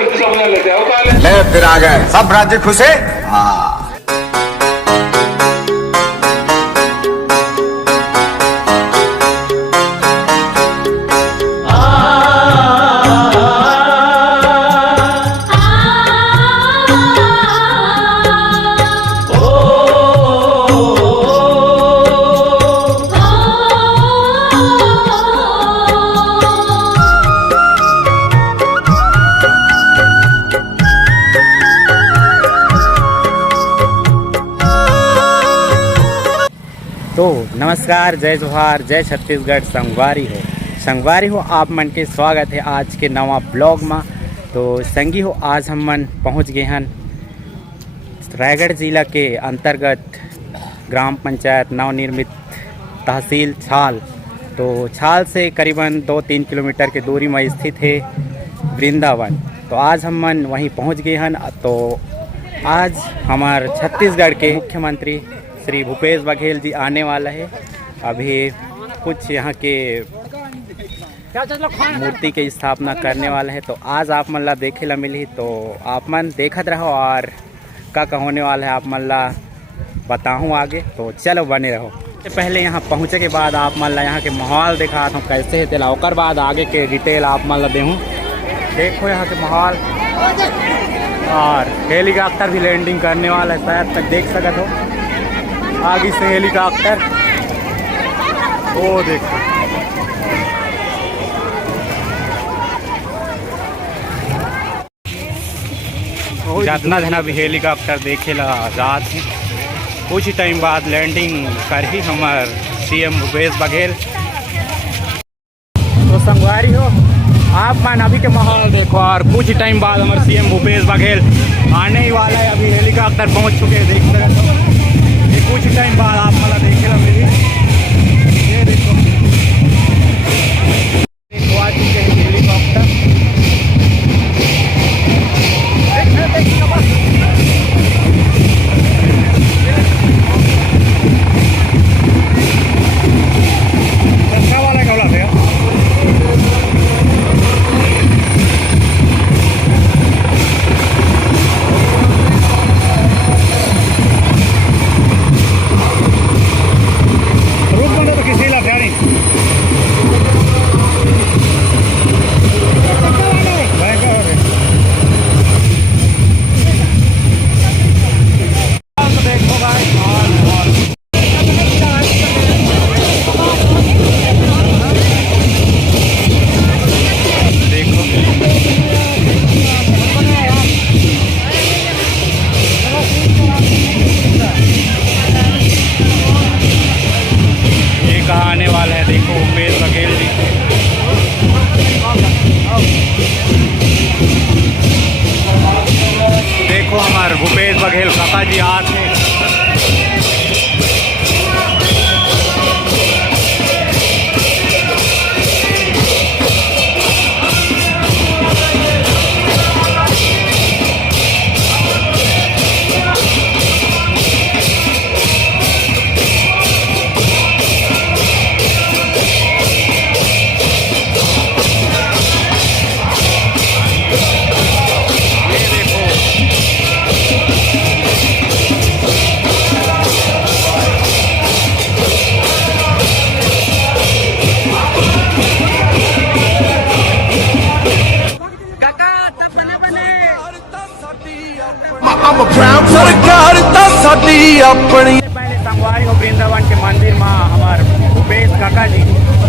ले फिर आ गए सब राज्य खुश है। हाँ तो नमस्कार, जय जोहार, जय छत्तीसगढ़। संगवारी हो आप मन के स्वागत है आज के नवा ब्लॉग में। तो संगी हो आज हम मन पहुँच गए हैं रायगढ़ जिला के अंतर्गत ग्राम पंचायत नवनिर्मित तहसील छाल। तो छाल से करीबन 2-3 किलोमीटर की दूरी में स्थित है वृंदावन। तो आज हम मन वहीं पहुँच गए हैं। तो आज हमारे छत्तीसगढ़ के मुख्यमंत्री श्री भूपेश बघेल जी आने वाला है। अभी कुछ यहाँ के मूर्ति की स्थापना करने वाला है। तो आज आप मन ला देखे ला मिली, तो आप मन देखत रहो और का होने वाला है आप मन ला बताऊँ आगे। तो चलो बने रहो। पहले यहाँ पहुँचे के बाद आप मन ला यहाँ के माहौल दिखा हूँ कैसे है तेला, ओकर बाद आगे के डिटेल आप मन ला देहूँ। देखो यहाँ के माहौल, और हेलीकॉप्टर भी लैंडिंग करने वाला है, शायद तक देख सकत हो आगे से हेलीकॉप्टर। वो देखो जितना जना भी हेलीकॉप्टर देखे ला जात है। कुछ ही टाइम बाद लैंडिंग कर ही हमार सीएम भूपेश बघेल। तो संगवारी हो आप मन अभी के माहौल देखो, और कुछ ही टाइम बाद हमारे सीएम भूपेश बघेल आने ही वाला है। अभी हेलीकॉप्टर पहुंच चुके हैं, देख सकते हो। कुछ टाइम बाद आप मला देखे ला मिली। ये देखो आ चुके हैं हेलीकॉप्टर। वाला कौला थे आने वाला है। देखो भूपेश बघेल जी, देखो हमारे भूपेश बघेल काका जी आते हैं। पहले संगवारी हो वृंदावन के मंदिर में हमारे भूपेश काका जी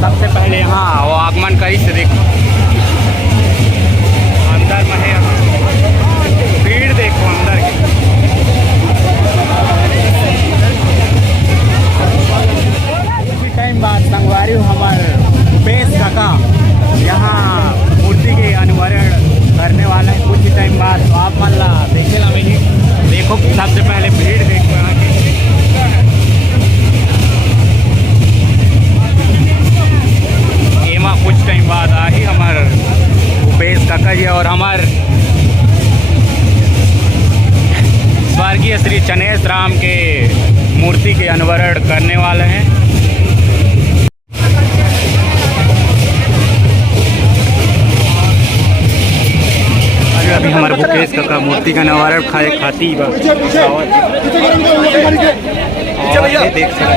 सबसे पहले यहाँ वो आगमन करी से देखो। अंदर में है भीड़, देखो अंदर की। कुछ टाइम बाद संगवारी हो हमारे भूपेश काका यहाँ मूर्ति के अनावरण करने वाला है। कुछ ही टाइम बाद तो आप मन ला देखे ला मिली। देखो सबसे पहले भीड़ देखो यहाँ की। एमा कुछ टाइम बाद आ ही हमारे भूपेश काका जी और हमारे स्वर्गीय श्री चनेश राम के मूर्ति के अनावरण करने वाले हैं। का मूर्ति का नवारा खाए खाती बा ये देख सकते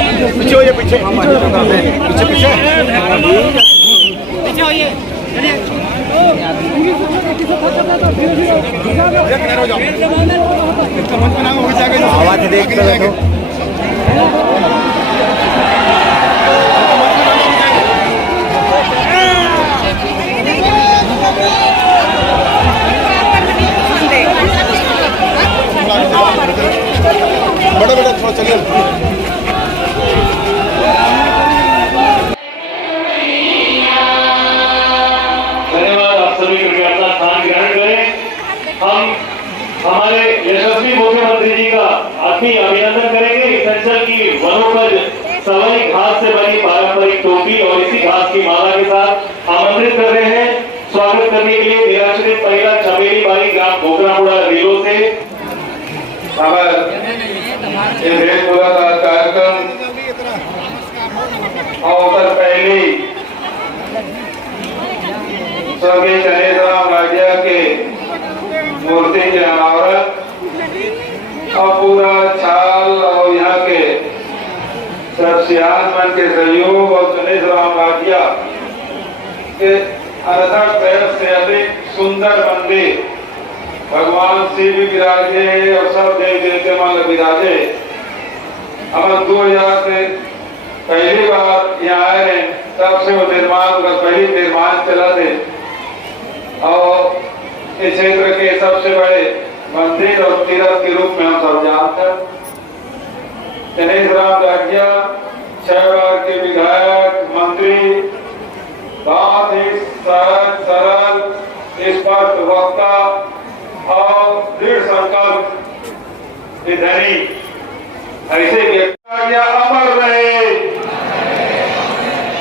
आवाज देख सकते हो। बड़ा बड़ा थोड़ा चलिए। धन्यवाद। आप सभी कृपया अपना स्थान ग्रहण करें। हम हमारे यशस्वी मुख्यमंत्री जी का अति अभिनंदन करेंगे। इस अंचल की वनोपज सवाई घास से बनी पारंपरिक टोपी और इसी घास की माला के साथ आमंत्रित कर रहे हैं। स्वागत करने के लिए निराश्रित महिला चमेली बारी ग्राम भोकरामुड़ा रेलो से पूरा कार्यक्रम अवसर पहले स्वर्गीय चनेश्वरराम राजिया के मूर्ति के अनावरण और पूरा छाल और यहाँ के सब सियान मन के सहयोग और चनेश्वरराम राजिया के अनथक प्रयास से अधिक सुंदर मंदिर भगवान शिव भी विराजे और सब देव देवते मन विराजे। हम 2000 से पहली बार यहाँ आए हैं, तब से वो निर्माण पहले निर्माण चला थे और इस क्षेत्र के सबसे बड़े मंदिर और तीर्थ के रूप में हम सब जानते हैं। चनेश्वरराम राजिया 6 बार के विधायक मंत्री, बहुत ही सरल स्पष्ट वक्ता और दृढ़ संकल्प धनी ऐसे व्यक्ति अमर रहे।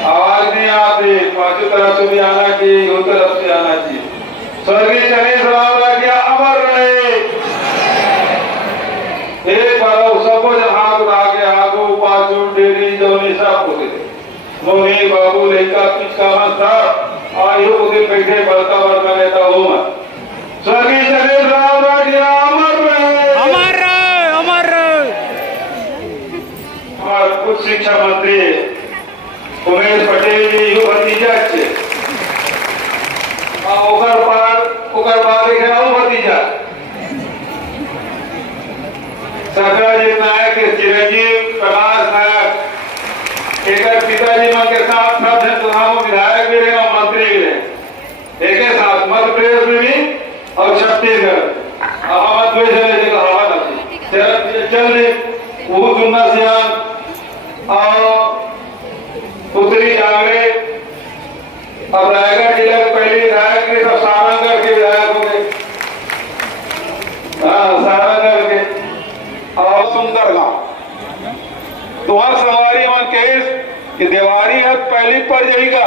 आवाज नहीं आती, पांचों तरफ से भी आना चाहिए, दो तरफ से आना चाहिए। स्वर्गीय चनेश्वरराम राजिया अमर रहे। एक बार सबको जब हाथ उठा के आगो पाछू डेरी जो सब होते मोनी बाबू लेका पिछका मत था आयु उसे बैठे बड़का बड़का नेता हो मत। स्वर्गीय चनेश्वरराम राजिया अमर रहे, अमर अमर। और उच्च शिक्षा मंत्री उमेश पटेल जी यू भतीजा छे ओकर बाद एक और भतीजा सत्यजीत नायक के चिरंजीव प्रकाश नायक एक पिताजी मां के साथ सब विधायक भी रहे और मंत्री भी रहे एक साथ मध्य प्रदेश में भी और छत्तीसगढ़ चल वो सुनना सियान और उत्तरी जागरे। अब रायगढ़ जिला के पहले विधायक थे, सब सारंगगढ़ के विधायक हो गए। सारंगगढ़ के और सुंदर गांव तुम्हारा सवारी मन केस कि देवारी है पहली पर जाएगा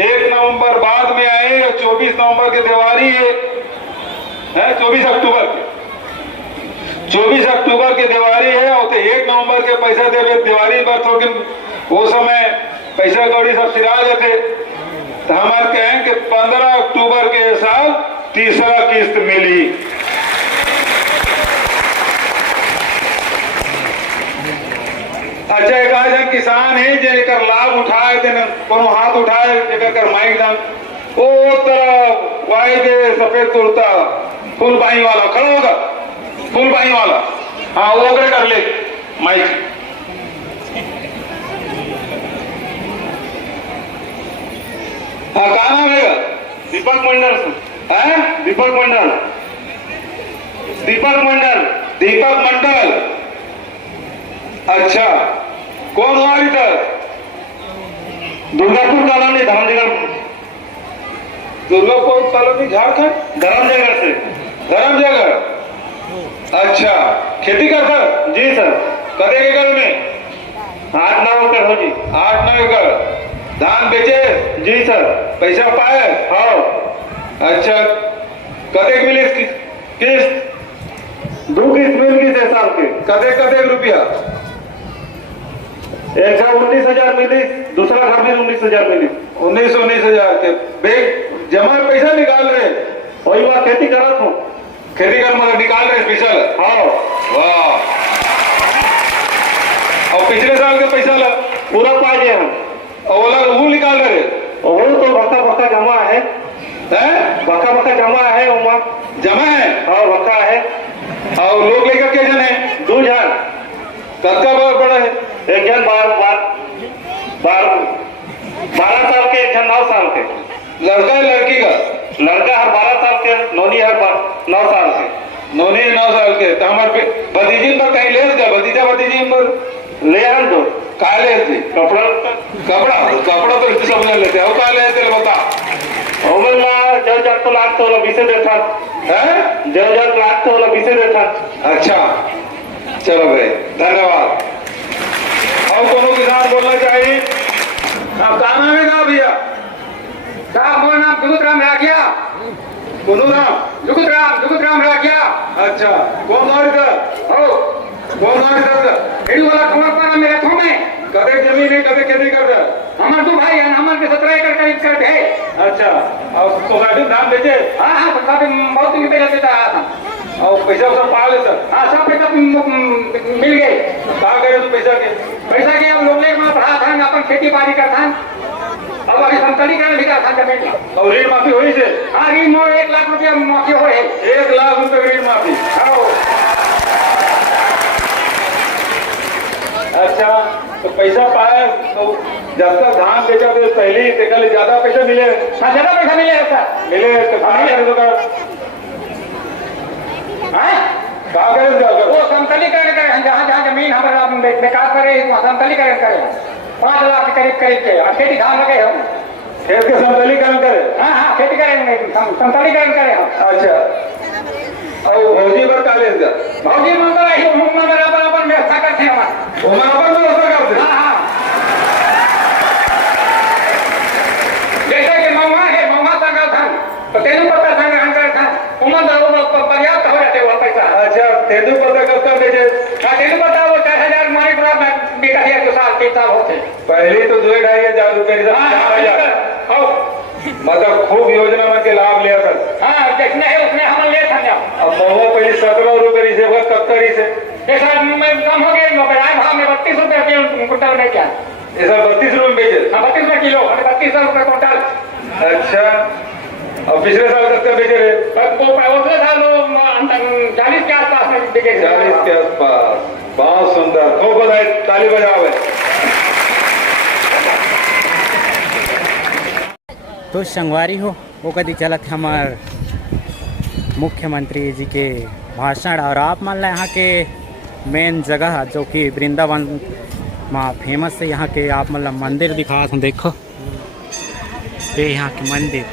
1 नवंबर बाद में आए और 24 नवंबर के दिवाली है 24 अक्टूबर के दिवाली है और 1 नवंबर के पैसा देवे दिवाली पर तो वो समय पैसा कौड़ी सब सिरा जाते तो हमारे कहें कि 15 अक्टूबर के साल तीसरा किस्त मिली। अच्छा एक आज किसान है जेकर लाभ उठाए थे कोनो हाथ उठाए जेकर माइक डाल ओ तरफ वाई दे सफेद कुर्ता फुल बाई वाला खड़ा होगा फुल बाई वाला हाँ वो कर ले माइक। हाँ कहा नाम है दीपक मंडल है दीपक मंडल। अच्छा कौन हुआ इधर दुर्गापुर कॉलोनी दुर्गापुर कॉलोनी झारखंड धर्मजगह। अच्छा खेती करता जी सर कदे एकड़ में 8-9 एकड़ हो जी 8-9 एकड़ धान बेचे जी सर पैसा पाए हाँ। अच्छा कदे मिले किस्त 2 किस्त मिल गई साल के कदे रुपया 19,000 मिली दूसरा घर में 19,000 मिली 19,000 के बैंक जमा पैसा निकाल रहे वही बात खेती करत हूँ खेती कर मतलब निकाल रहे स्पेशल। हाँ वाह। और पिछले साल का पैसा ला पूरा पा गए हम। और वो निकाल रहे वो तो बक्का बक्का जमा है, हैं? बक्का बक्का जमा है उमा। जमा है। हाँ बक्का है। और लोग लेकर के जन है 2 जन, कब बहुत बड़ा है। एक जन 12 साल के, एक जन 9 साल के। लड़का है लड़की का। लड़का हर 12 साल के, नोनी हर 9 साल के। नौनी 9 साल के। तो हमारे भतीजी पर कहीं ले जा, भतीजा भतीजी पर ले आन दो कहा ले थे कपड़ा। कपड़ा कपड़ा तो इतने समझ लेते हैं। कहा ले थे बता ओमला देवजात तो लाख तो बीसे देता है। देवजात लाख तो बीसे देता। अच्छा चलो भाई धन्यवाद। और कोनो किसान बोलना चाहिए। आप कहा नाम है कहा भैया। साहब मोर नाम जुगुतराम राखिया। कोनो नाम जुगुतराम राखिया। अच्छा कौन गाड़ी का हो कौन गाड़ी का एड़ी वाला कमर पर मेरे थों में कदे जमीन है कदे खेती करता है। हमार 2 भाई हैं, हमार के 17 एकड़ करीब कर है। अच्छा और सोसाइटी में धान बेचे हाँ तो काफी बहुत दिन पहले देता आया था। और पैसा उसा पा ले सर। हाँ सब पैसा मिल गए। कहा करे तो पैसा के पैसा के अब लोग ले पढ़ा था अपन खेती बाड़ी करता। अब अभी समतलीकरण भी करता जमीन का। और ऋण माफी हुई से। हाँ ऋण मोड़ 1 लाख रुपया माफी हो है। 1 लाख रुपए ऋण माफी। अच्छा तो पैसा पाए तो जब तक धान बेचा तो पहले ही कल ज्यादा पैसा मिले। हाँ ज्यादा पैसा मिले है सर। मिले तो कहा करे तो कहा करे वो समतलीकरण करे, जहाँ जहाँ जमीन हमारा बेकार करे समतलीकरण करे। 5 लाख के करीब के और खेती धान लगे हम। खेत के समतलीकरण करे। हाँ खेती करेंगे समतलीकरण करे हम। अच्छा और भौजी पर काले भौजी मंगल बराबर व्यवस्था करते हैं हमारे। पर व्यवस्था करते। हाँ जैसे कि महुआ संगठन तो तेलू पत्ता संग्रहण करे था उमर पर्याप्त हो जाते वो पैसा। अच्छा तेंदू पत्ता कब तक बेचे। तेलू पत्ता वो 4,000 मानी बराबर में बिका दिया 2 साल 3 साल होते। पहले तो 2-2.5 हजार रुपए मतलब खूब योजना में के लाभ लिया कर। हाँ जितने है उसने हम ले था। अब महुआ पहले 17 रुपए से कब तरी से जैसा कम हो गया बजाय भाव में 32 रुपए कुंटल नहीं क्या। ऐसा 32 रुपए बेचे। हाँ 32 रुपए किलो 32 रुपए कुंटल। अच्छा और पिछले साल कब तक बेचे रहे। पिछले साल 40 के आसपास में बिके। 40 के आसपास। बहुत सुंदर खूब बधाई ताली बजाओ। तो संगवारी हो वो कदी चलत हमार मुख्यमंत्री जी के भाषण। और आप मान ला यहाँ के मेन जगह जो कि वृंदावन में फेमस है यहाँ के। आप मतलब मंदिर दिखा हूँ देखो ये यहाँ के मंदिर।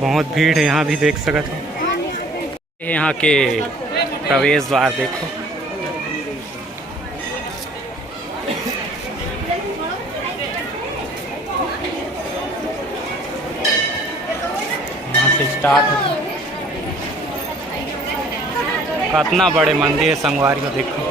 बहुत भीड़ है यहाँ भी देख सकते हो। यहाँ के प्रवेश द्वार देखो। यहाँ से स्टार्ट हो कितना बड़े मंदिर है संगवारी को देखो।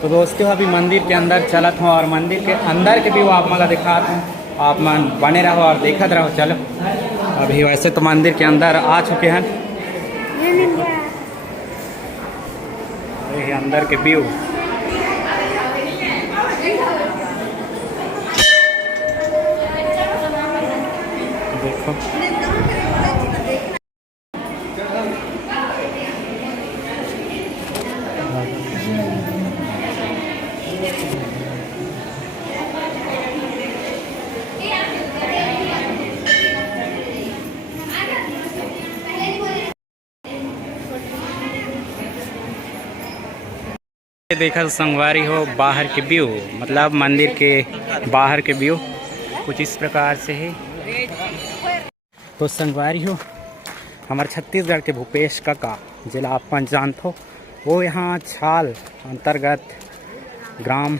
तो दोस्तों अभी मंदिर के अंदर चलत हूँ और मंदिर के अंदर के भी वो आप मला दिखाता हूँ। आप मन बने रहो और देखते रहो। चलो अभी वैसे तो मंदिर के अंदर आ चुके हैं। ये अंदर के व्यू देखो। देखा संगवारी हो बाहर के व्यू मतलब मंदिर के बाहर के व्यू कुछ इस प्रकार से है। तो संगवारी हो हमारे छत्तीसगढ़ के भूपेश काका जिला अपन जानते हो वो यहाँ छाल अंतर्गत ग्राम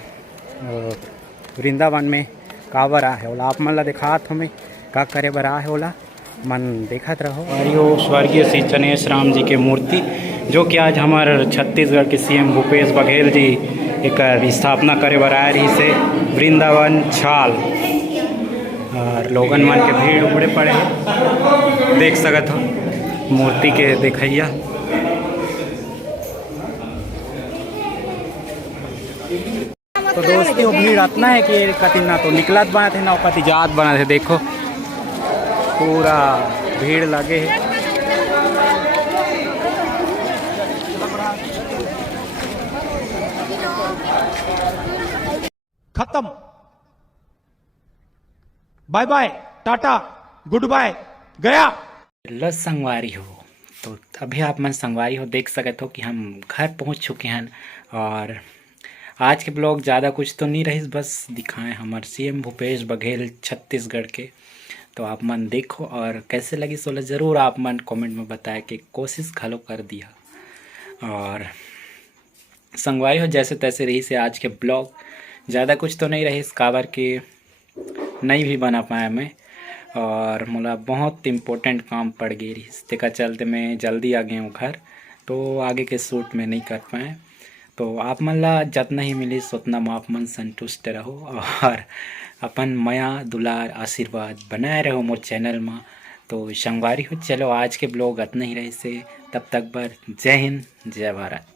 वृंदावन में का बरा है ओला आप मन ला दिखात हमें का करे बरा है ओला मन देखत रहो। और यो स्वर्गीय श्री चनेश राम जी के मूर्ति जो कि आज हमारे छत्तीसगढ़ के सीएम भूपेश बघेल जी एक स्थापना करे बर आए रही से वृंदावन छाल और लोगन मन के भीड़ उमड़े पड़े हैं। देख सकत हो मूर्ति के देखैया। तो दोस्ती वो भीड़ इतना है कि कति ना तो निकलत बना थे ना कति जात बना थे। देखो पूरा भीड़ लगे है। खत्म, bye bye, tata, goodbye, गया। ल संगवारी हो, तो अभी आप मन संगवारी हो देख सकते हो कि हम घर पहुंच चुके हैं। और आज के ब्लॉग ज़्यादा कुछ तो नहीं रही, बस दिखाएं हमारे सीएम भूपेश बघेल छत्तीसगढ़ के। तो आप मन देखो और कैसे लगी सोलह ज़रूर आप मन कमेंट में बताए कि कोशिश खलो कर दिया। और संगवारी हो जैसे तैसे रही से आज के ब्लॉग ज़्यादा कुछ तो नहीं रही, इस काबर के नहीं भी बना पाया मैं। और मोला बहुत इम्पोर्टेंट काम पड़ गई रिश्ते का चलते मैं जल्दी आ गया हूँ घर, तो आगे के शूट में नहीं कर पाए। तो आप मन ला जितना ही मिली उतना में आप मन संतुष्ट रहो और अपन माया दुलार आशीर्वाद बनाए रहो मोर चैनल में। तो संगवारी हो चलो आज के ब्लॉग इतना ही रहे से, तब तक पर जय हिंद जय भारत।